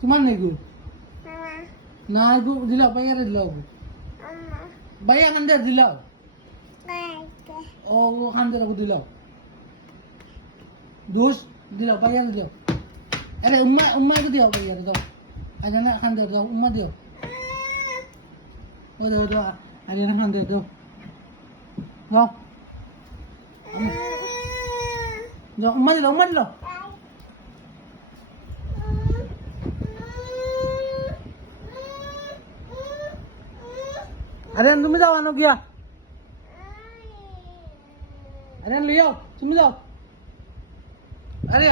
তোমার নেই গো না গো দিলাও ভাইয়ারে দিলাও ভাইয়া খান দিয়ে দিলাও ও খান দিয়ে দিলাও দোষ দিলাও ভাইয়ারে দিলাও আরে উম্মা को দিও ভাইয়ারে দাও আজানা খান দিয়ে দাও উম্মা দিও ও দাও দাও আজানা খান দিয়ে দাও দাও দাও উম্মা দিলাও अरे तुम जाओ आनो क्या अरे ले आओ तुम जाओ अरे